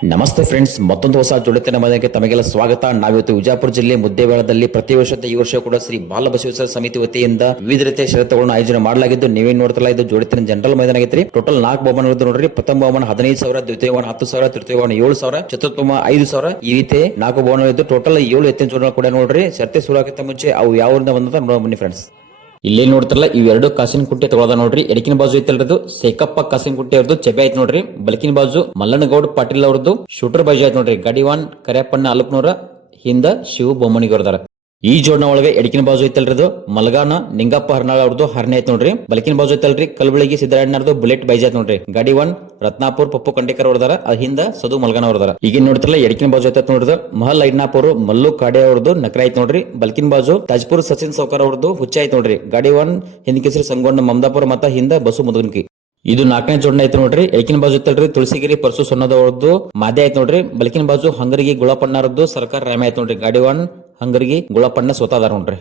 ನಮಸ್ತೆ ಫ್ರೆಂಡ್ಸ್, ಮತ್ತೊಂದು ಹೊಸ ಜೋಡಿತನ ಮನೆಗೆ ತಮಗೆಲ್ಲ ಸ್ವಾಗತ. ನಾವಿವತ್ತು ವಿಜಯಪುರ ಜಿಲ್ಲೆ ಮುದ್ದೇಬೇಳದಲ್ಲಿ ಪ್ರತಿ ವರ್ಷದ ಈ ವರ್ಷ ಕೂಡ ಶ್ರೀ ಬಾಲಬಸವೇಶ್ವರ ಸಮಿತಿ ವತಿಯಿಂದ ವಿವಿಧ ರೀತಿಯ ಷರತ್ತುಗಳನ್ನು ಆಯೋಜನೆ ಮಾಡಲಾಗಿದ್ದು, ನೀವೇನ್ ನೋಡ್ತಲ್ಲ ಇದು ಜೋಡಿತನ ಜನರಲ್ ಮೈದಾನ ಆಗೈತ್ರಿ. ಟೋಟಲ್ 4 ಬಹುಮಾನಗಳು ನೋಡ್ರಿ. ಪ್ರಥಮ ಬಹುಮಾನ 15,000, ದ್ವಿತೀಯ ಬಹುಮಾನ 10,000, ತೃತೀಯ ಬಹುಮಾನ 7,000, ಚತುರ್ಥ ಬಹುಮಾನ 5,000. ಈ ರೀತಿ 4 ಬಹುಮಾನಗಳಿದ್ದು ಟೋಟಲ್ 7 ಎತ್ತಿನ ಜೋಡಿಗಳು ಕೂಡ ನೋಡ್ರಿ. ಶರ್ತೆ ಶುರುವಾಗಕ್ಕಿಂತ ಮುಂಚೆ ಅವು ಯಾವ ಊರಿಂದ ಬಂದಂತ ನೋಡ ಬನ್ನಿ ಫ್ರೆಂಡ್ಸ್. ಇಲ್ಲಿ ನೋಡ್ತಾರಲ್ಲ ಇವೆರಡು ಕಾಸಿನ ಕುಂಟೆ ತಗೊಳದ ನೋಡ್ರಿ. ಎಡಕಿನ ಬಾಜು ಐತಲ್ರದು ಸೇಕಪ್ಪ ಕಾಸಿನ ಕುಂಟೆ ಅವ್ರದ್ದು ಚೆಬೆ ಆಯ್ತು ನೋಡ್ರಿ. ಬಲಕಿನ ಬಾಜು ಮಲ್ಲನಗೌಡ ಪಾಟೀಲ್ ಅವ್ರದ್ದು ಶೂಟರ್ ಬಾಜು ಆಯ್ತು ನೋಡ್ರಿ. ಗಡಿವಾನ್ ಕರಿಯಪ್ಪಣ್ಣ ಅಲಪ್ನೂರ ಹಿಂದ ಶಿವ ಬೊಮ್ಮನಿಗೆ ಅವ್ರದಾರ. ಈ ಜೋಡನ ಒಳಗೆ ಎಡಕಿನ ಬಾಜು ಐತಲ್ರದು ಮಲಗಾನ ನಿಂಗಪ್ಪ ಹರ್ನಾಳ್ ಅವ್ರದ್ದು ಹರ್ನೆ ಆಯ್ತು ನೋಡ್ರಿ. ಬಲಕಿನ ಬಾಜು ಐತಲ್ರಿ ಕಲ್ಬಳಗಿ ಸಿದ್ದರಾಯಣ್ಣರ್ದು ಬುಲೆಟ್ ಬೈಜ್ ಆಯ್ತು ನೋಡ್ರಿ. ಗಾಡಿ 1 ರತ್ನಾಪುರ್ ಪಪ್ಪು ಕಂಡೇಕರ್ ಅವ್ರದಾರ. ಅದ್ ಹಿಂದ ಸದು ಮಲ್ಗಾನ ಅವ್ರದಾರ. ಈಗ ನೋಡ್ತಾರಲ್ಲ ಎಡಕಿನ ಬಾಜು ಐತ ನೋಡ್ರಿ ಮಹಲ್ ಐಡ್ನಾಪುರ್ ಮಲ್ಲು ಕಾಡೆ ಅವ್ರದ್ದು ನಕರ ಆಯ್ತು ನೋಡ್ರಿ. ಬಲ್ಕಿನ ಬಾಜು ತಾಜ್ಪುರ್ ಸಚಿನ್ ಸೌಕರ್ ಅವ್ರದ್ದು ಹುಚ್ಚ ಆಯ್ತು ನೋಡ್ರಿ. ಗಾಡಿ 1 ಹಿಂದ ಕೆಸರಿ ಸಂಗೊಂಡ ಮಮದಾಪುರ ಮತ್ತ ಹಿಂದ ಬಸು ಮುದುಗನ್ಕಿ. ಇದು 4ನೇ ಜೋಡಣೆ ಐತೆ ನೋಡ್ರಿ. ಎಡಕಿನ ಬಾಜು ಐತಲ್ರಿ ತುಳಸಿಗಿರಿ ಪರ್ಸು ಸೊನ್ನದವ್ರದ್ದು ಮಾದೆ ಆಯ್ತು ನೋಡ್ರಿ. ಬಲಕಿನ ಬಾಜು ಹಂಗರಿಗೆ ಗುಳಪಣ್ಣರದ್ದು ಸರ್ಕಾರ ರಾಮ ಆಯ್ತು ನೋಡ್ರಿ. ಗಾಡಿ 1 ಹಂಗರಿಗೆ ಗುಳಪಣ್ಣ ಸ್ವತಃ ನೋಡ್ರಿ.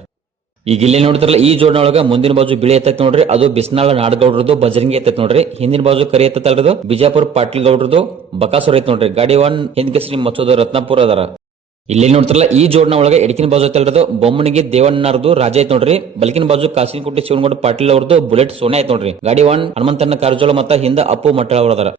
ಈಗ ಇಲ್ಲಿ ನೋಡ್ತಾರಲ್ಲ ಈ ಜೋಡಣೆ ಒಳಗ ಮುಂದಿನ ಬಾಜು ಬಿಳಿ ಎತ್ತೈತ್ ನೋಡ್ರಿ. ಅದು ಬಿಸ್ನಾಳ ನಾಡಗೌಡ್ರದ್ದು ಬಜರಂಗಿ ಎತ್ತೈತ್ ನೋಡ್ರಿ. ಹಿಂದಿನ ಬಾಜು ಕರಿ ಎತ್ತಲ್ರದು ಬಿಜಾಪುರ ಪಾಟೀಲ್ ಗೌಡ್ರದ್ದು ಬಕಾಸುರ ಐತ್ ನೋಡ್ರಿ. ಗಾಡಿ 1 ಹಿಂದ್ ಕೆಸರಿ ಮಚ್ಚೋದು ರತ್ನಾಪುರ ಅದರ. ಇಲ್ಲಿ ನೋಡ್ತಾರಲ್ಲ ಈ ಜೋಡಣೆ ಒಳಗೆ ಎಡಕಿನ ಬಾಜು ಐತಲ್ರದು ಬೊಮ್ಮನಿಗೆ ದೇವಣ್ಣರದು ರಾಜ ಐತ್ ನೋಡ್ರಿ. ಬಲಕಿನ ಬಾಜು ಕಾಸಿನಕುಟ್ಟಿ ಶಿವನಗೌಡ ಪಾಟೀಲ್ ಅವ್ರದ್ದು ಬುಲೆಟ್ ಸೋನೆ ಐತ್ ನೋಡ್ರಿ. ಗಾಡಿ 1 ಹನುಮಂತನ ಕಾರಜೋಳ ಮತ್ತ ಹಿಂದ ಅಪ್ಪು ಮಟ್ಟಳ ಅವರದಾರ.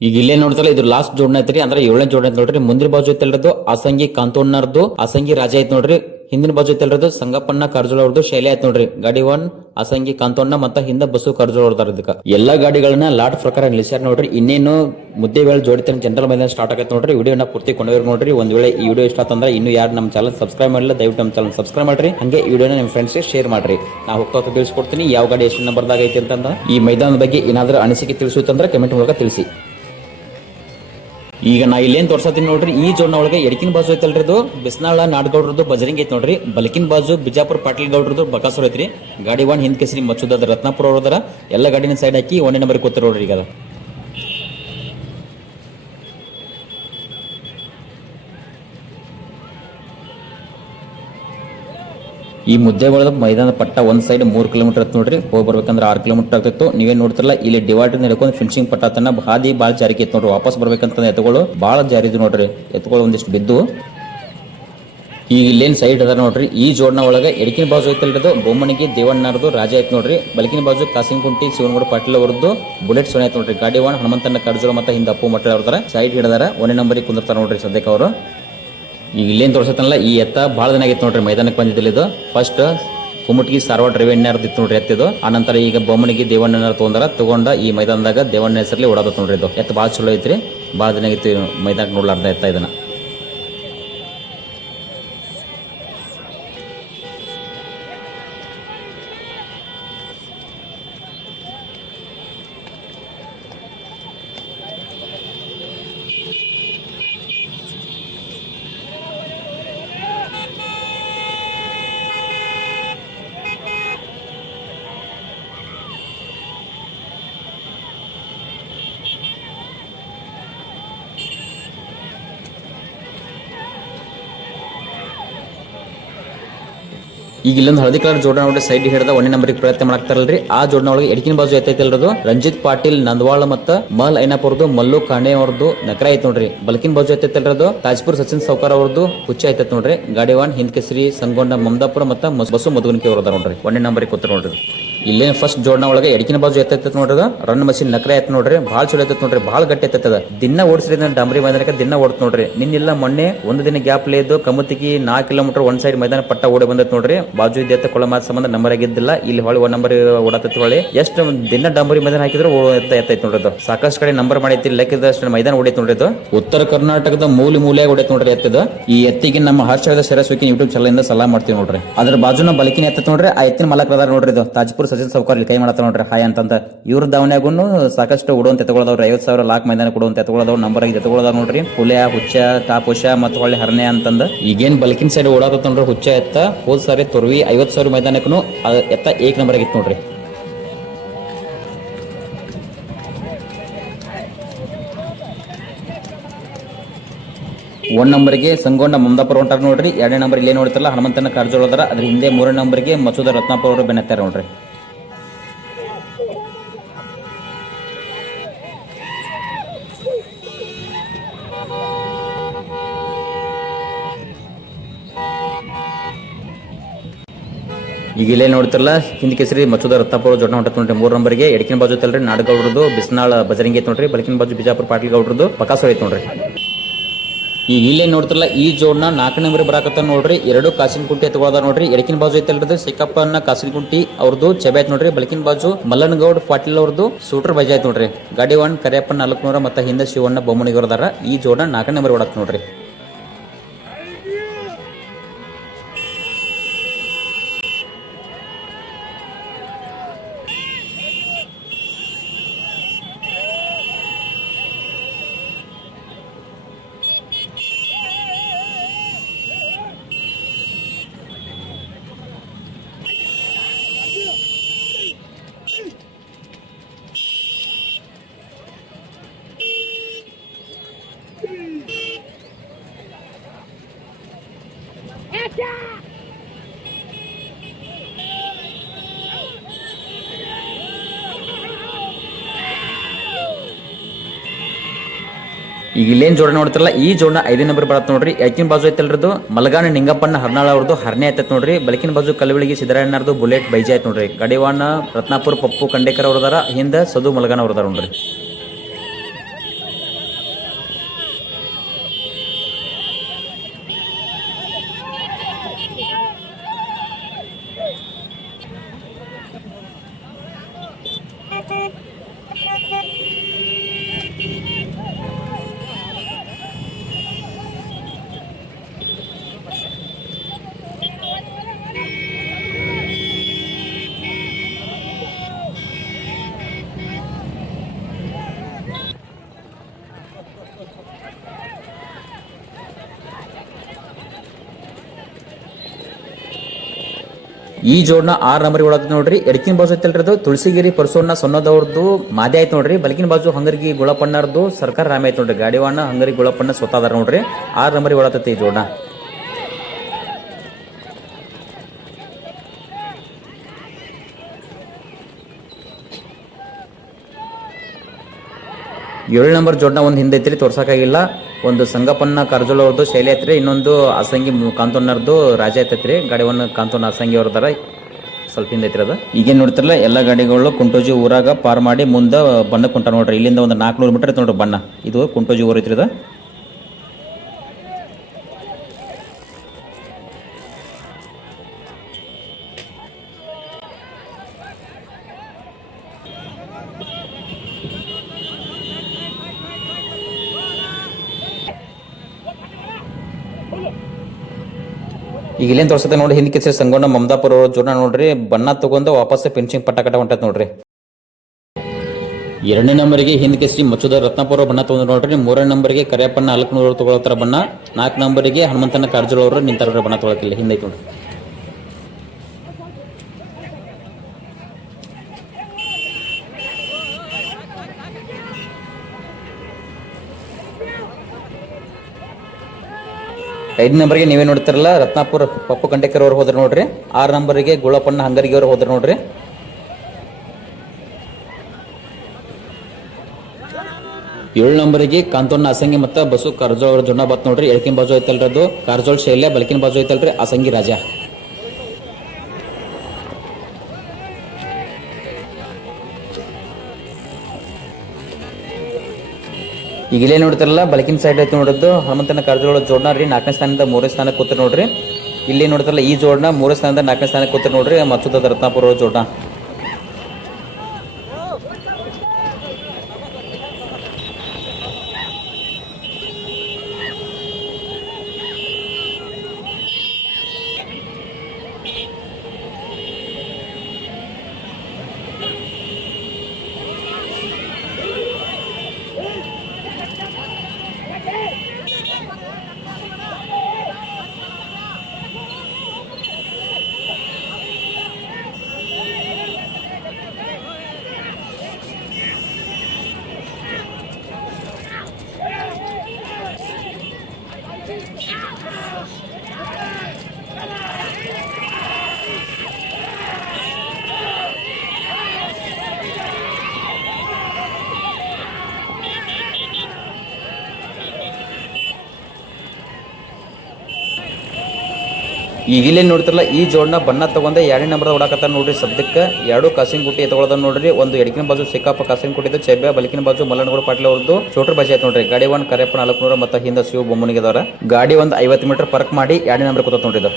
ಈಗ ಇಲ್ಲೇ ನೋಡ್ತಾರಲ್ಲ ಇದು ಲಾಸ್ಟ್ ಜೋಡಣೆ ಐತ್ರಿ. ಅಂದ್ರೆ 7ನೇ ಜೋಡಣೆ ಐತ್ ನೋಡ್ರಿ. ಮುಂದಿನ ಬಾಜು ಐತಲ್ರದು ಆಸಂಗಿ ಕಾಂತೋಣ್ಣರ್ದು ಆಸಂಗಿ ರಾಜ ಐತ್ ನೋಡ್ರಿ. ಹಿಂದಿನ ಬಾಜು ಐತಲ್ರದು ಸಂಗಪ್ಪಣ್ಣ ಕಾರಜೋಳ ಅವ್ರದ್ದು ಶೈಲಿ ಆಯ್ತು ನೋಡ್ರಿ. ಗಾಡಿ 1 ಆಸಂಗಿ ಕಾಂತೋಣ್ಣ ಮತ್ತ ಹಿಂದ ಬಸ್ಸು ಕಾರಜೋಳ ಅವ್ರದಾರ. ಇದಕ್ಕ ಎಲ್ಲಾ ಗಾಡಿಗಳನ್ನ ಲಾಟ್ ಪ್ರಕಾರ ನಿಲ್ಲಿಸ್ಯಾರ ನೋಡ್ರಿ. ಇನ್ನೇನು ಮುದ್ದೆ ವೇಳೆ ಜೋಡಿತನ ಜನರಲ್ ಮೈದಾನ ಸ್ಟಾರ್ಟ್ ಆಗತ್ತೆ ನೋಡ್ರಿ. ವಿಡಿಯೋನ ಪೂರ್ತಿ ಕೊಂಡೋಗಿ ನೋಡ್ರಿ. ಒಂದ್ ವೇಳೆ ಈ ವಿಡಿಯೋ ಇಷ್ಟ ಆತಂದ್ರೆ ಇನ್ನು ಯಾರು ನಮ್ಮ ಚಾನಲ್ ಸಬ್ಸ್ಕ್ರೈಬ್ ಮಾಡಿಲ್ಲ ದಯವಿಟ್ಟು ನಮ್ಮ ಚಾನಲ್ ಸಬ್ಸ್ಕ್ರೈಬ್ ಮಾಡ್ರಿ. ಹಂಗೆ ಈ ವಿಡಿಯೋನ ನಿಮ್ಮ ಫ್ರೆಂಡ್ಸ್ಗೆ ಶೇರ್ ಮಾಡ್ರಿ. ನಾ ಹೋಗ್ತಾ ತಿಳಿಸ್ಕೊಡ್ತೀನಿ ಯಾವ ಗಾಡಿ ಎಷ್ಟು ನಂಬರ್ದಾಗ ಐತಿ ಅಂತಂದ. ಈ ಮೈದಾನದ ಬಗ್ಗೆ ಏನಾದ್ರೂ ಅನಿಸಿಕೆ ತಿಳಿಸುತ್ತಂದ್ರೆ ಕಮೆಂಟ್ ಮೂಲಕ ತಿಳಿಸಿ. ಈಗ ನಾ ಇಲ್ಲೇನ್ ತೋರ್ಸತ್ತೀನಿ ನೋಡ್ರಿ. ಈ ಜೋಡಣೆ ಒಳಗೆ ಎಡಕಿನ ಬಾಜು ಐತಲ್ರದು ಬಿಸ್ನಾಳ ನಾಡಗೌಡ್ರದ್ದು ಬಜರಂಗಿ ಐತ್ ನೋಡ್ರಿ. ಬಲಕಿನ ಬಾಜು ಬಿಜಾಪುರ ಪಾಟೀಲ್ ಗೌಡ್ರದ್ದು ಬಕಾಸುರ ಐತ್ರಿ. ಗಾಡಿ 1 ಹಿಂದ್ ಕೆಸರಿ ಮಚ್ಚುದ ರತ್ನಾಪುರ ಅವ್ರದಾರ. ಎಲ್ಲ ಗಾಡಿನ ಸೈಡ್ ಹಾಕಿ 1ನೇ ನಂಬರ್ ಕೂತಾರ ನೋಡ್ರಿ. ಈಗ ಈ ಮುದ್ದೆ ಒಳದ ಮೈದಾನ ಪಟ್ಟ ಒಂದ್ ಸೈಡ್ 3 ಕಿಲೋಮೀಟರ್ ಐತ್ ನೋಡ್ರಿ. ಹೋಗಿ ಬರ್ಬೇಕಂದ್ರೆ 6 ಕಿಲೋಮೀಟರ್ ಆಗ್ತಿತ್ತು. ನೀವೇನ್ ನೋಡ್ತಿರಲ್ಲ ಇಲ್ಲಿ ಡಿವೈಡರ್ ನಡ್ಕೊಂಡು ಫಿನಿಶಿಂಗ್ ಪಟ್ಟ ತನ ಹಾದಿ ಬಾಳ ಜಾರಿಗೆ ಐತ್ ನೋಡ್ರಿ. ವಾಪಸ್ ಬರ್ಬೇಕಂತ ಎತ್ತುಗಳು ಬಾಳ ಜಾರಿದು ನೋಡ್ರಿ. ಎತ್ತುಗಳು ಒಂದಿಷ್ಟು ಬಿದ್ದು ಈಗ ಇಲ್ಲೇನ್ ಸೈಡ್ ಅದ ನೋಡ್ರಿ. ಈ ಜೋಡಣೆ ಒಳಗೆ ಎಡಕಿನ ಬಾಜು ಐತಲ್ರದು ಬೊಮ್ಮನಿಗೆ ದೇವಣ್ಣರದು ರಾಜ ಐತ್ ನೋಡ್ರಿ. ಬಲಕಿನ ಬಾಜು ಕಾಸಿನಕುಂಟಿ ಶಿವನಗೌಡ ಪಾಟೀಲ್ ಅವರದ್ದು ಬುಲೆಟ್ ಸೋನೆ ಐತ್ ನೋಡ್ರಿ. ಗಾಡಿ 1 ಹನುಮಂತನ ಕಾರಜೋಳ ಮತ್ತ ಹಿಂದ ಅಪ್ಪು ಮಟ್ಟಳ ಅವ್ರದಾರ. ಸೈಡ್ ಹಿಡದಾರ 1ನೇ ನಂಬರಿಗೆ ಕುಂದಿರ್ತಾರ ನೋಡ್ರಿ ಸದ್ಯಕ್ಕೆ ಅವರು. ಈಗ ಇಲ್ಲೇನ್ ತೋರ್ಸತ್ತಲ್ಲ ಈ ಎತ್ತ ಬಹಳ ದಿನ ಆಗೈತೆ ನೋಡ್ರಿ ಮೈದಾನಕ್ಕೆ ಬಂದಿದ್ದಿಲ್ಲ. ಇದು ಫಸ್ಟ್ ಕುಮಟ್ಗಿ ಸಾರವಾಡ ರೆವೆನ್ಯರ್ದು ಇತ್ತು ನೋಡ್ರಿ ಎತ್ತಿದು. ಆನಂತರ ಈಗ ಬೊಮ್ಮನಿಗೆ ದೇವಣ್ಣನ ತಗೊಂಡ ಈ ಮೈದಾನದಾಗ ದೇವಣ್ಣ ಹೆಸರಲ್ಲಿ ಓಡಾದತ್ ನೋಡ್ರಿ. ಇದು ಎತ್ತ ಭಾಳ ಚಲೋ ಐತ್ರಿ. ಭಾಳ ದಿನ ಆಗೈತಿ ಮೈದಾನಕ್ಕೆ ನೋಡ್ಲಾರ್ದ ಎತ್ತ ಇದನ್ನ. ಈಗ ಇಲ್ಲೊಂದು ಹಳದಿ ಕಲರ್ ಜೋಡಣೆ ನೋಡಿ ಸೈಡ್ ಹಿಡಿದ 1ನೇ ನಂಬರ್ಗೆ ಪ್ರಯತ್ನ ಮಾಡ್ತಾರಲ್ರಿ. ಆ ಜೋಡಣೆ ಒಳಗೆ ಎಡಕಿನ ಬಾಜು ಐತೈತಲ್ರದು ರಂಜಿತ್ ಪಾಟೀಲ್ ನಂದವಾಳ ಮತ್ತ ಮಲ್ ಐನಾಪುರದು ಮಲ್ಲು ಕಾಣೆ ಅವ್ರದ್ದು ನಕರ ಐತ್ ನೋಡ್ರಿ. ಬಲಕಿನ ಬಾಜು ಐತೈತಲ್ರದು ತಾಜ್ಪುರ್ ಸಚಿನ್ ಸೌಕರ್ ಅವ್ರದ್ದು ಹುಚ್ಚ ಐತೈತ್ ನೋಡ್ರಿ. ಗಾಡಿ 1 ಹಿಂದ್ ಕೆಸರಿ ಸಂಗೊಂಡ ಮಮದಾಪುರ ಮತ್ತ ಬಸ್ಸು ಮಧುಗನ್ಕಿ ಅವ್ರದ ನೋಡ್ರಿ. 1ನೇ ನಂಬರ್ಗೆ ಕೂತ ನೋಡ್ರಿ. ಇಲ್ಲೇ ಫಸ್ಟ್ ಜೋಡಣೆ ಒಳಗೆ ಎಡಕಿನ ಬಾಜು ಎತ್ತೈತ್ ನೋಡ್ರಿ. ರನ್ ಮಷಿನ್ ನಕರೆ ಐತ್ ನೋಡ್ರಿ. ಭಾಳ ಚಲೋ ಐತೈತ್ ನೋಡ್ರಿ. ಭಾಳ ಗಟ್ಟಿ ಐತದ. ದಿನ ಓಡಿಸ್ರಿ ಡಾಂಬರಿ ಮೈದಾನಕ್ಕೆ ದಿನ ಓಡ್ತ ನೋಡ್ರಿ. ನಿನ್ನಿಲ್ಲ ಮೊನ್ನೆ ಒಂದು ದಿನ ಗ್ಯಾಪ್ ಲೇದು ಕಮತಿಗೆ 4 ಕಿಲೋಮೀಟರ್ ಒಂದ್ ಸೈಡ್ ಮೈದಾನ ಪಟ್ಟ ಓಡಿ ಬಂದೈತ್ ನೋಡ್ರಿ. ಬಾಜು ಇದ್ದ ಕೊಳ ಮಾತ್ ಸಂಬಂಧ ನಂಬರ್ ಆಗಿದ್ದಿಲ್ಲ. ಇಲ್ಲಿ ಹೊಳಿ 1 ನಂಬರ್ ಓಡಾತೈತಿ. ಹೊಳಿ ಎಷ್ಟು ದಿನ ಡಾಂಬರಿ ಮೈದಾನ ಹಾಕಿದ್ರು ಎತ್ತೈತ್ ನೋಡ್ರಿ. ಅದು ಸಾಕಷ್ಟು ಕಡೆ ನಂಬರ್ ಮಾಡೈತಿ. ಲೆಕ್ಕದಷ್ಟು ಮೈದಾನ ಓಡೈತ್ ನೋಡ್ರಿ. ಇದು ಉತ್ತರ ಕರ್ನಾಟಕದ ಮೂಲೆ ಓಡೈತ್ ನೋಡ್ರಿ ಎತ್ತದ. ಈ ಎತ್ತಿಗೆ ನಮ್ಮ ಹರ್ಷದ ಸರಸ್ವಿಕೆ ಯೂಟ್ಯೂಬ್ ಚಾನಲ್ ಇಂದ ಸಲಾ ಮಾಡ್ತೀವಿ ನೋಡ್ರಿ. ಅದ್ರ ಬಾಜುನ ಬಲಕಿನ ಎತ್ತೈತ್ ನೋಡ್ರಿ. ಆ ಎತ್ತಿನ ಮಲಕ್ ಅದಾರ ನೋಡ್ರಿ. ಇದು ತಾಜ್ಪುರ್ ಸಚಿನ್ ಸೌಕರ್ ಕೈ ಮಾಡತ್ತ ನೋಡ್ರಿ ಹಾಯ್ ಅಂತಂತ. ಇವ್ರ ದಾವಣ್ಯಾಗೂ ಸಾಕಷ್ಟು ಉಡುವಂತ ಎತ್ತುಗಳದವ್ರು 50,000 ಲಾಕ್ ಮೈದಾನ ಕೊಡುವಂತ ಎತ್ತುಗಳದವ್ರು ನಂಬರ್ ಆಗಿ ಎತ್ತುಗಳದವ್ರು ನೋಡ್ರಿ. ಹುಲ್ಯ ಹುಚ್ಚ ಟಾಪುಷ ಮತ್ತ ಹೊಳ್ಳಿ ಹರ್ನೆ ಅಂತಂದ. ಈಗೇನ್ ಬಲಕಿನ ಸೈಡ್ ಓಡಾತ ನೋಡ್ರಿ ಹುಚ್ಚ ಎತ್ತ. ಹೋದ್ ಸಾರಿ ತೊರ್ವಿ 50,000 ಮೈದಾನಕ್ಕೂ ಎತ್ತ 1 ನಂಬರ್ ಆಗಿತ್ತು ನೋಡ್ರಿ. ಒಂದ್ ನಂಬರ್ಗೆ ಸಂಗೊಂಡ ಮಮದಾಪುರ ಹೊಂಟಾರ ನೋಡ್ರಿ. 2ನೇ ನಂಬರ್ ಇಲ್ಲೇ ನೋಡ್ತಾರಲ್ಲ ಹನುಮಂತನ ಕಾರಜೋಳ ಅದಾರ. ಅದ್ರ ಹಿಂದೆ 3ನೇ ನಂಬರ್ಗೆ ಮಸೂದ ರತ್ನಾಪುರ ಅವರು ಬೆನ್ನತ್ತಾರ ನೋಡ್ರಿ. ಈಗ ಇಲ್ಲೇ ನೋಡ್ತಿರಲ್ಲ ಹಿಂದ್ ಕೇಸರಿ ಮಚ್ಚುದ ರತ್ನಾಪುರ ಜೋಡ ಹೊಂಟತ್ ನೋಡ್ರಿ 3 ನಂಬರ್ಗೆ ಎಡಕಿನ ಬಾಜು ಐತಲ್ರಿ ನಾಡಗೌಡ್ರದು ಬಿಸ್ನಾಳ ಬಜರಂಗಿ ಐತ್ ನೋಡ್ರಿ ಬಲಕಿನ ಬಾಜು ಬಿಜಾಪುರ ಪಾಟೀಲ್ ಗೌಡ್ರದು ಬಕಾಸೂರ್ ಐತ್ ನೋಡ್ರಿ. ಈಗ ಇಲ್ಲೇ ನೋಡ್ತಿರಲ್ಲ ಈ ಜೋಡ್ನ 4 ನಂಬರ್ ಬರಾಕತ್ತ ನೋಡ್ರಿ 2 ಕಾಸಿನ ಕುಂಟಿ ಎತ್ಕೊಳ್ಳೋದ ನೋಡ್ರಿ ಎಡಕಿನ ಬಾಜು ಐತಲ್ರಿ ಸಿಕ್ಕಪ್ಪನ ಕಾಸಿನ ಕುಂಟಿ ಅವ್ರದ್ದು ಚೆಬೆ ಐತ್ ನೋಡ್ರಿ ಬಲಕಿನ ಬಾಜು ಮಲ್ಲನಗೌಡ್ ಪಾಟೀಲ್ ಅವ್ರದ್ದು ಸೂಟರ್ ಬಜೆ ಐತ್ ನೋಡ್ರಿ ಗಾಡಿ 1 ಕರಿಯಪ್ಪನ 400 ಮತ್ತೆ ಹಿಂದೆ ಶಿವಣ್ಣ ಬೊಮ್ಮನಿಗೌರದಾರ ಈ ಜೋಡ್ನ 4 ನಂಬರ್ ಓಡತ್ ನೋಡ್ರಿ. ಈಗ ಇಲ್ಲೇನ್ ಜೋಡ ನೋಡ್ತಿರಲ್ಲ ಈ ಜೋಡ 5 ನಂಬರ್ ಬರತ್ ನೋಡ್ರಿ ಎಡಕಿನ ಬಾಜು ಐತಲ್ರದು ಮಲಗಾನ ನಿಂಗಪ್ಪನ ಹರ್ನಾಳ ಅವ್ರದ್ದು ಹರ್ನೆ ಐತತ್ ನೋಡ್ರಿ ಬಲಕಿನ ಬಾಜು ಕಲವಳಿಗೆ ಸಿದ್ದರಾಯಣ್ಣರದು ಬುಲೆಟ್ ಬೈಜೆ ಐತ್ ನೋಡ್ರಿ ಗಡಿವಾನ ರತ್ನಾಪುರ ಪಪ್ಪು ಕಂಡೇಕರ್ ಅವ್ರದಾರ ಹಿಂದ ಸದು ಮಲಗಾನ ಅವ್ರದಾರ ನೋಡ್ರಿ. ಈ ಜೋಡ್ನ 6 ನಂಬರ್ ಒಳಗ್ ನೋಡ್ರಿ ಎಡಕಿನ ಬಾಜು ಐತಲ್ರದು ತುಳಸಿಗಿರಿ ಪರಸೋನ್ನ ಸೊನ್ನದವ್ರದ್ದು ಮಾದೆ ಆಯ್ತು ನೋಡ್ರಿ ಬಲಕಿನ ಬಾಜು ಹಂಗರ್ಗಿ ಗುಳಪ್ಪಣ್ಣರ್ದು ಸರ್ಕಾರ ರಾಮ ಐತ್ ನೋಡ್ರಿ ಗಾಡಿವಾಣ ಹಂಗರಿ ಗುಳಪ್ಪಣ್ಣ ಸ್ವತಾದಾರ ನೋಡ್ರಿ 6 ನಂಬರ್ ಒಳತೈತಿ ಈ ಜೋಡ್ನ. ಏಳು ನಂಬರ್ ಜೋಡ್ನ ಒಂದು ಹಿಂದೆ ಐತ್ರಿ ತೋರ್ಸಕ್ಕಾಗಿಲ್ಲ ಒಂದು ಸಂಗಪ್ಪನ ಕಾರ್ಜೋಳ ಅವ್ರದ್ದು ಶೈಲಿ ಐತ್ರಿ ಇನ್ನೊಂದು ಅಸಂಗಿ ಕಾಂತೋನರ್ದು ರಾಜ ಐತೈತ್ರಿ ಗಾಡಿ 1 ಕಾಂತೋನ ಅಸಂಗಿ ಅವ್ರದಾರ ಸ್ವಲ್ಪ ಹಿಂದೆ ಐತ್ರಿ ಅದ. ಈಗೇನ್ ನೋಡ್ತಿರಲ್ಲ ಎಲ್ಲ ಗಾಡಿಗಳು ಕುಂಟೋಜಿ ಊರಾಗ ಪಾರ್ ಮಾಡಿ ಮುಂದೆ ಬಣ್ಣ ಕುಂಟ ನೋಡ್ರಿ ಇಲ್ಲಿಂದ ಒಂದು 400 ಮೀಟರ್ ಐತಿ ನೋಡ್ರಿ ಬಣ್ಣ ಇದು ಕುಂಟೋಜಿ ಊರ್ ಐತ್ರಿ ಅದ. ಈಗ ಇಲ್ಲೇನು ತೋರಿಸುತ್ತೆ ನೋಡಿ ಹಿಂದಕ್ಕೆ ಸಂಗೋಣ ಮಮದಾಪುರ ಜೋಡ ನೋಡ್ರಿ ಬಣ್ಣ ತಗೊಂಡು ವಾಪಸ್ ಫಿನಿಶಿಂಗ್ ಪಟ್ಟ ಕಟ್ಟ ಹೊಂಟತ್ ನೋಡ್ರಿ. 2ನೇ ನಂಬರ್ಗೆ ಹಿಂದಕ್ಕೆ ಮಚ್ಚುದ ರತ್ನಾಪುರ ಬಣ್ಣ ತಗೊಂಡು ನೋಡ್ರಿ 3ನೇ ನಂಬರ್ಗೆ ಕರಿಯಪ್ಪನ 400 ತಗೊಳತ್ತಾರ ಬಣ್ಣ 4 ನಂಬರ್ಗೆ ಹನುಮಂತನ ಕಾರ್ಜೋಳ ಅವರು ನಿಂತಾರ ಬಣ್ಣ ತಗೊಳಕಿಲ್ಲ ಹಿಂದೈತಿ ನೋಡ್ರಿ. ಐದು ನಂಬರ್ಗೆ ನೀವೇ ನೋಡ್ತಿರಲ್ಲ ರತ್ನಾಪುರ ಪಪ್ಪು ಕಂಡೇಕರ್ ಅವ್ರು ಹೋದ್ರೆ ನೋಡ್ರಿ 6 ನಂಬರ್ಗೆ ಗುಳಪ್ಪಣ್ಣ ಹಂಗರಿಗೆ ಅವ್ರು ಹೋದ್ರೆ ನೋಡ್ರಿ. 7 ನಂಬರ್ಗೆ ಕಾಂತೋನ ಅಸಂಗಿ ಮತ್ತು ಬಸು ಕಾರ್ಜೋಳ ಅವ್ರ ಜೊನ್ನ ಬತ್ ನೋಡ್ರಿ ಎಡಕಿನ ಬಾಜು ಐತಲ್ರಿ ಅದು ಕಾರ್ಜೋಳ ಶೈಲ್ಯ ಬಲಕಿನ ಬಾಜು ಐತಲ್ರಿ ಅಸಂಗಿ ರಾಜ. ಈಗ ಇಲ್ಲೇ ನೋಡ್ತಿರಲ್ಲ ಬಲಕಿನ ಸೈಡ್ ಐತಿ ನೋಡಿದ್ದು ಹನುಮಂತನ ಕಾರ್ಜೋಳ ಜೋಡ್ನ ರೀ 4ನೇ ಸ್ಥಾನದಿಂದ 3ನೇ ಸ್ಥಾನಕ್ಕೆ ಕೂತ್ರಿ ನೋಡ್ರಿ. ಇಲ್ಲಿ ನೋಡ್ತಿರಲ್ಲ ಈ ಜೋಡ್ನ 3ನೇ ಸ್ಥಾನದಿಂದ 4ನೇ ಸ್ಥಾನಕ್ಕೆ ಕೂತ್ರಿ ನೋಡ್ರಿ ಮಚ್ಚುದ ರತ್ನಾಪುರ ಜೋಡ್ನ. ಈಗ ಇಲ್ಲಿ ನೋಡ್ತಿರಲ್ಲ ಈ ಜೋಡ್ನ ಬಣ್ಣ ತಗೊಂಡೆ 2ನೇ ನಂಬರ್ ಹೊಡಕತ್ತ ನೋಡ್ರಿ. ಸದ್ಯಕ್ಕೆ 2 ಕಾಸಿನ ಗುಟ್ಟಿ ಎತ್ಕೊಳ್ಳೋದ ನೋಡ್ರಿ. ಒಂದು ಎಡಕಿನ ಬಾಜು ಸಿಕ್ಕಪ್ಪ ಕಾಸಿನ ಗುಟ್ಟಿದ್ದು ಚೆಬ್ಬೆ, ಬಲಕಿನ ಬಾಜು ಮಲ್ಲನಗೌಡ ಪಾಟೀಲ್ ಅವ್ರದ್ದು ಚೋಟ್ರ ಬಾಜಿ ಆಯ್ತು ನೋಡ್ರಿ. ಗಾಡಿ 1 ಕರೆಯಪ್ಪ 400 ಮತ್ತು ಹಿಂದೆ ಶಿವ ಬೊಮ್ಮನಿಗೆ ಅದಾರ. ಗಾಡಿ ಒಂದು 50 ಮೀಟರ್ ಪರ್ಕ್ ಮಾಡಿ 2ನೇ ನಂಬರ್ ಕೂತ ನೋಡ್ರಿ ಇದು.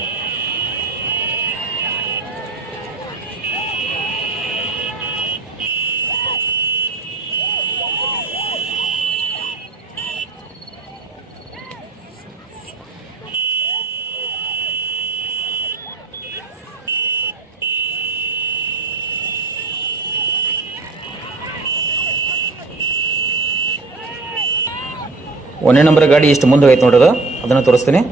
ಒಂದನೇ ನಂಬರ್ ಗಾಡಿ ಇಷ್ಟು ಮುಂದೆ ಹೋಯ್ತು ನೋಡ್ರಿ ಅದು, ಅದನ್ನು ತೋರಿಸ್ತೀನಿ.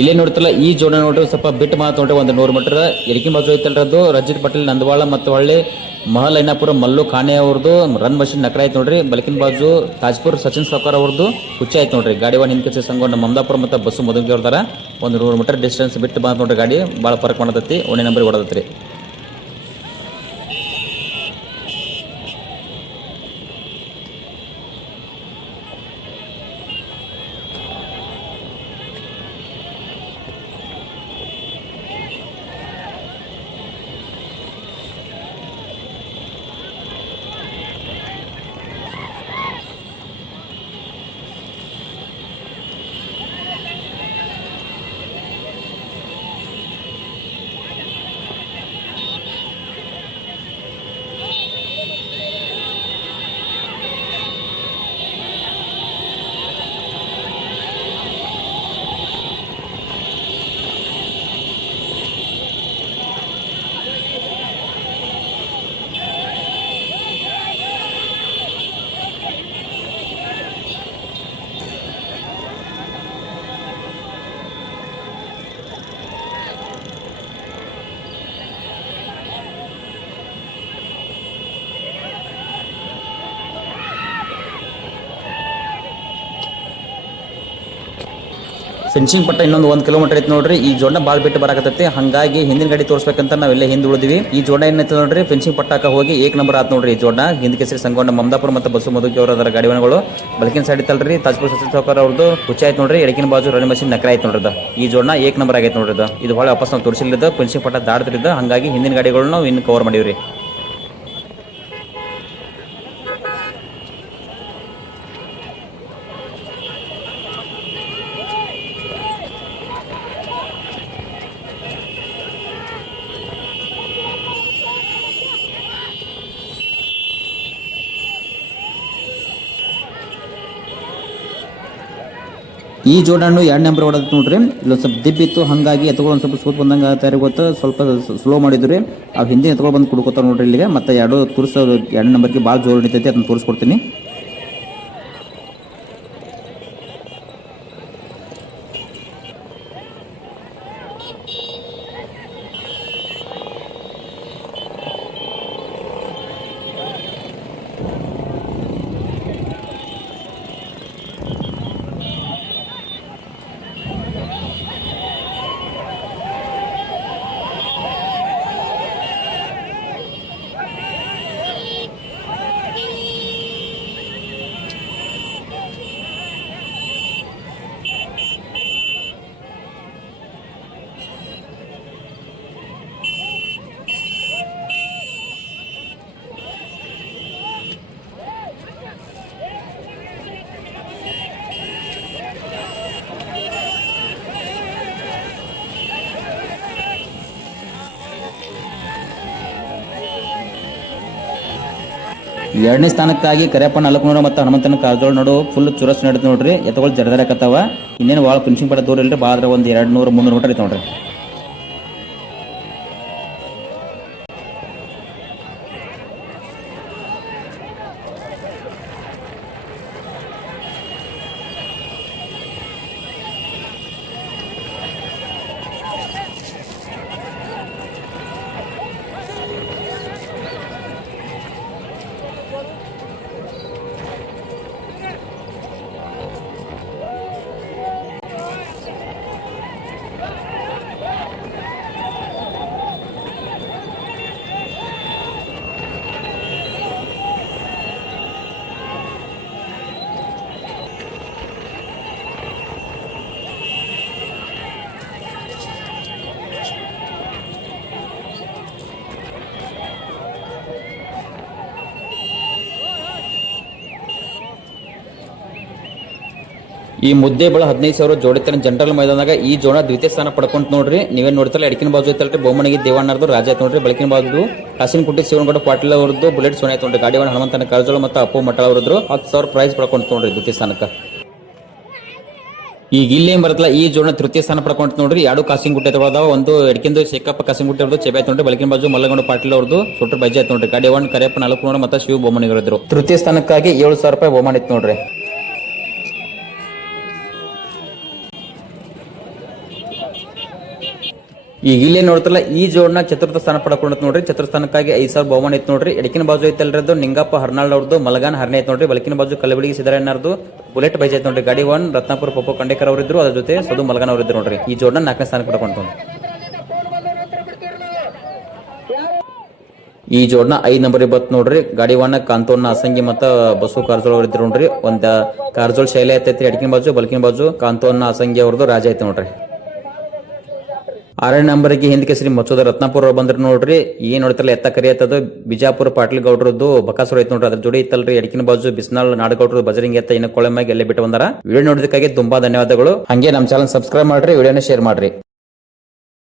ಇಲ್ಲೇ ನೋಡ್ತಿಲ್ಲ ಈ ಜೋಡ ನೋಡ್ರಿ ಸ್ವಲ್ಪ ಬಿಟ್ಟು ಮಾತು ನೋಡ್ರಿ. ಒಂದು 100 ಮೀಟರ್ ಎಲ್ಕಿನ ಬಾಜು ಐತಲ್ರಿ ಅದು ರಂಜಿತ್ ಪಾಟೀಲ್ ನಂದವಾಳ ಮತ್ತು ಹೊಳ್ಳಿ ಮಹಲ್ ಐನಾಪುರ ಮಲ್ಲು ಖಾನೆ ಅವ್ರದ್ದು ರನ್ ಮಷಿನ್ ನಕರ ಆಯ್ತು ನೋಡ್ರಿ. ಬಲಕಿನ ಬಾಜು ತಾಜ್ಪುರ್ ಸಚಿನ್ ಸಾವ್ಕಾರ್ ಅವ್ರದ್ದು ಹುಚ್ಚ ಆಯ್ತು ನೋಡ್ರಿ. ಗಾಡಿ 1 ಹಿಂದ್ಕೆ ಸಂಗೊಂಡ ಮಮದಾಪುರ ಮತ್ತು ಬಸ್ಸು ಮದುವೆ ಅವ್ರದಾರ. ಒಂದು 100 ಮೀಟರ್ ಡಿಸ್ಟೆನ್ಸ್ ಬಿಟ್ಟು ಮಾತು ನೋಡ್ರಿ. ಗಾಡಿ ಭಾಳ ಫರಕ್ ಮಾಡತೈತಿ. 1ನೇ ನಂಬರ್ ಹೊಡದತ್ರಿ. ಫಿನಿಶಿಂಗ್ ಪಟ್ಟ ಇನ್ನೊಂದು 1 ಕಿಲೋಮೀಟರ್ ಐತಿ ನೋಡ್ರಿ. ಈ ಜೋಡ ಭಾಳ ಬಿಟ್ಟು ಬರಾಕತ್ತೈತಿ. ಹಂಗಾಗಿ ಹಿಂದಿನ ಗಾಡಿ ತೋರಿಸ್ಬೇಕಂತ ನಾವೆಲ್ಲ ಹಿಂದೆ ಉಳಿದಿವಿ. ಈ ಜೋಡ ಏನೈತೆ ನೋಡ್ರಿ ಫಿನಿಶಿಂಗ್ ಪಟ್ಟಾಕ ಹೋಗಿ 1 ನಂಬರ್ ಆತ್ ನೋಡ್ರಿ. ಈ ಜೋಡ ಹಿಂದ್ ಕೇಸರಿ ಸಂಗೊಂಡ ಮಮದಾಪುರ ಮತ್ತು ಬಸ್ಸು ಮದುವೆ ಅವರ ಗಾಡಿ ಮನೆಗಳು. ಬಲಕಿನ ಸೈಡ್ ಇತ್ತಲ್ರಿ ತಾಜ್ಪುರ್ ಸಚಿನ್ ಸಾವ್ಕಾರ್ ಅವ್ರದ್ದು ಹುಚ್ಚ ಆಯ್ತು ನೋಡ್ರಿ. ಎಡಕಿನ ಬಾಜು ರನ್ ಮಷಿನ್ ನಕರ ಆಯ್ತು ನೋಡ್ರಿ. ಈ ಜೋಡ 1 ನಂಬರ್ ಆಗೈತೆ ನೋಡ್ರಿ. ಇದು ಹೊಳೆ ವಾಪಸ್ ನಾವು ತೋರಿಸಿಲ್ಲದ ಫಿನಿಶಿಂಗ್ ಪಟ್ಟ ದಾಡ್ತಿದ್ದ. ಹಂಗಾಗಿ ಹಿಂದಿನ ಗಾಡಿಗಳನ್ನ ನಾವು ಇನ್ನು ಕವರ್ ಮಾಡಿವ್ರಿ. ಈ ಜೋಡಣ್ಣು 2 ನಂಬರ್ ಹೊಡೆದ್ ನೋಡ್ರಿ. ಇಲ್ಲೊಂದು ಸ್ವಲ್ಪ ದಿಬ್ಬಿತ್ತು, ಹಂಗಾಗಿ ಎತ್ಗಳು ಒಂದು ಸ್ವಲ್ಪ ಸೂತ್ ಬಂದಂಗೆ ಆಗ್ತಾರೆ ಗೊತ್ತು. ಸ್ವಲ್ಪ ಸ್ಲೋ ಮಾಡಿದ್ರಿ. ಅವು ಹಿಂದೆ ಎತ್ಗಳು ಬಂದು ಕುಡ್ಕೋತಾರೆ ನೋಡ್ರಿ ಇಲ್ಲಿಗೆ. ಮತ್ತು 2 ತುರ್ಸು 2 ನಂಬರ್ಗೆ ಭಾಳ ಜೋರು ನಿಂತೈತಿ, ಅದನ್ನ ತೋರಿಸ್ಕೊಡ್ತೀನಿ. ಎರಡನೇ ಸ್ಥಾನಕ್ಕಾಗಿ ಕರೆಯಪ್ಪ 400 ಮತ್ತು ಹನುಮಂತನ ಕಾಜೋಳ ನಡು ಫುಲ್ ಚುರಸ್ ನಡೆದು ನೋಡ್ರಿ. ಎತ್ತುಗಳು ಜರದರಕತ್ತಾವ. ಇನ್ನೇನು ಭಾಳ ಫಿನಿಶಿಂಗ್ ಪಡ ದೂರ ಇಲ್ರಿ. ಭಾಳ ಒಂದು 200-300 ಮೀಟರ್ ಐತೆ ನೋಡ್ರಿ. ಈ ಮುದ್ದೇಬಳ 15,000 ಜೋಡಿತನ ಜನರಲ್ ಮೈದಾನದಾಗ ಈ ಜೋಡ ದ್ವಿತೀಯ ಸ್ಥಾನ ಪಡ್ಕೊಂತ ನೋಡ್ರಿ. ನೀವೇನ್ ನೋಡ್ತಾರಲ್ಲ, ಎಡಕಿನ ಬಾಜು ಐತಲ್ರಿ ಬೋಮನಿಗೆ ದೇವಣ್ಣರದು ರಾಜ ಐತ್ ನೋಡ್ರಿ. ಬೆಳಕಿನ ಬಾಜು ಕಾಸಿನಕುಟ್ಟಿ ಶಿವನಗೌಡ ಪಾಟೀಲ್ ಅವರದ್ದು ಬುಲೆಟ್ ಸೋನೆ ಐತ್ ನೋಡ್ರಿ. ಗಾಡಿವಣ್ಣ ಹನುಮಂತನ ಕಾರಜೋಳ ಮತ್ತು ಅಪ್ಪು ಮಠ ಅವರದ್ರು 10,000 ಪ್ರೈಸ್ ಪಡ್ಕೊಂತ ನೋಡ್ರಿ ದ್ವಿತೀಯ ಸ್ಥಾನಕ್ಕೆ. ಈಗ ಇಲ್ಲೇನ್ ಬರತ್ತಲ್ಲ, ಈ ಜೋಡ ತೃತೀಯ ಸ್ಥಾನ ಪಡ್ಕೊಂತ ನೋಡ್ರಿ. ಎರಡು ಕಾಸಿನಗುಟ್ಟಿ ಐತದಾವ, ಒಂದು ಎಡಕಿಂದು ಶೇಖಪ್ಪ ಕಾಸಿನಗುಟ್ಟಿ ಅವ್ರದ್ದು ಚೆಬೆ ಐತ್ ನೋಡ್ರಿ. ಬೆಳಕಿನ ಬಾಜು ಮಲ್ಲಗೌಡ ಪಾಟೀಲ್ ಅವ್ರದ್ದು ಸುಟ್ರ ಬಜ್ಜೆ ಐತ್ ನೋಡ್ರಿ. ಗಾಡಿವಣ್ಣ ಕರಿಯಪ್ಪ 400 ಮತ್ತು ಶಿವ ಬೋಮನಿಗರಿದ್ರು. ತೃತೀಯ ಸ್ಥಾನಕ್ಕಾಗಿ 7,000 ರೂಪಾಯಿ ಬಹುಮಾನ ಇತ್ತು ನೋಡ್ರಿ. ಈಗ ಇಲ್ಲೇ ನೋಡ್ತಾರಲ್ಲ, ಈ ಜೋಡ್ನ ಚತುರ್ಥ ಸ್ಥಾನ ಪಡ್ಕೊಂಡ್ ನೋಡ್ರಿ. ಚತುರ್ಥ ಸ್ಥಾನಕ್ಕಾಗಿ 5,000 ಬಹುಮಾನ ಇತ್ತು ನೋಡ್ರಿ. ಎಡಕಿನ ಬಾಜು ಐತಲ್ರದ್ದು ನಿಂಗಪ್ಪ ಹರ್ನಾಳ್ ಅವ್ರದ್ದು ಮಲಗಾನ್ ಹರ್ನೆ ಐತ್ ನೋಡ್ರಿ. ಬೆಳಕಿನ ಬಾಜು ಕಲಬಡಿಗೆ ಸಿದ್ದರಾಯಣ್ಣರದು ಬುಲೆಟ್ ಬೈಜ್ ಐತ್ ನೋಡ್ರಿ. ಗಾಡಿ ಒನ್ ರತ್ನಾಪುರ ಪಪ್ಪು ಖಂಡೇಕರ್ ಅವರಿದ್ರು, ಅದ್ರ ಜೊತೆ ಸದು ಮಲಗಾನ್ ಅವರಿದ್ರು ನೋಡ್ರಿ. ಈ ಜೋಡ್ನ 4ನೇ ಸ್ಥಾನ ಪಡ್ಕೊಂಡು ಈ ಜೋಡ್ನ 5 ನಂಬರ್ ಬತ್ ನೋಡ್ರಿ. ಗಾಡಿ ಒನ್ ಕಾಂತೋನ ಅಸಂಗಿ ಮತ್ತ ಬಸ್ಸು ಕಾರಜೋಳ ಅವ್ರ ಇದ್ರು ನೋಡ್ರಿ. ಒಂದ್ ಕಾರಜೋಳ ಶೈಲಿ ಐತೈತ್ರಿ ಎಡಕಿನ ಬಾಜು. ಬಲಕಿನ ಬಾಜು ಕಾಂತೋನ ಅಸಂಗಿ ಅವ್ರದ್ದು ರಾಜ ಐತೆ ನೋಡ್ರಿ. 6ನೇ ನಂಬರ್ಗೆ ಹಿಂದ್ ಕೇಸರಿ ಮಚ್ಚೋದ ರತ್ನಾಪುರ ಬಂದ್ರಿ ನೋಡ್ರಿ. ಏನ್ ನೋಡ್ತಾರಲ್ಲ, ಎತ್ತ ಕರಿ ಐತದ ಬಿಜಾಪುರ ಪಾಟೀಲ್ ಗೌಡ್ರದ್ದು ಬಕಾಸುರ ಐತ್ ನೋಡ್ರಿ. ಅದ್ರ ಜೋಡಿ ಇತ್ತಲ್ರಿ ಎಡಕಿನ ಬಾಜು ಬಿಸ್ನಾಳ್ ನಾಡಗೌಡ್ರ ಬಜರಿಂಗ್ ಎತ್ತ ಇನ್ನ ಕೊಳೆಮ್ಯಾಗ ಎಲ್ಲೇ ಬಿಟ್ಟು ಬಂದಾರ. ವಿಡಿಯೋ ನೋಡಿದಕ್ಕಾಗಿ ತುಂಬಾ ಧನ್ಯವಾದಗಳು. ಹಂಗೆ ನಮ್ಮ ಚಾನಲ್ ಸಬ್ಸ್ಕ್ರೈಬ್ ಮಾಡ್ರಿ, ವಿಡಿಯೋನ ಶೇರ್ ಮಾಡ್ರಿ.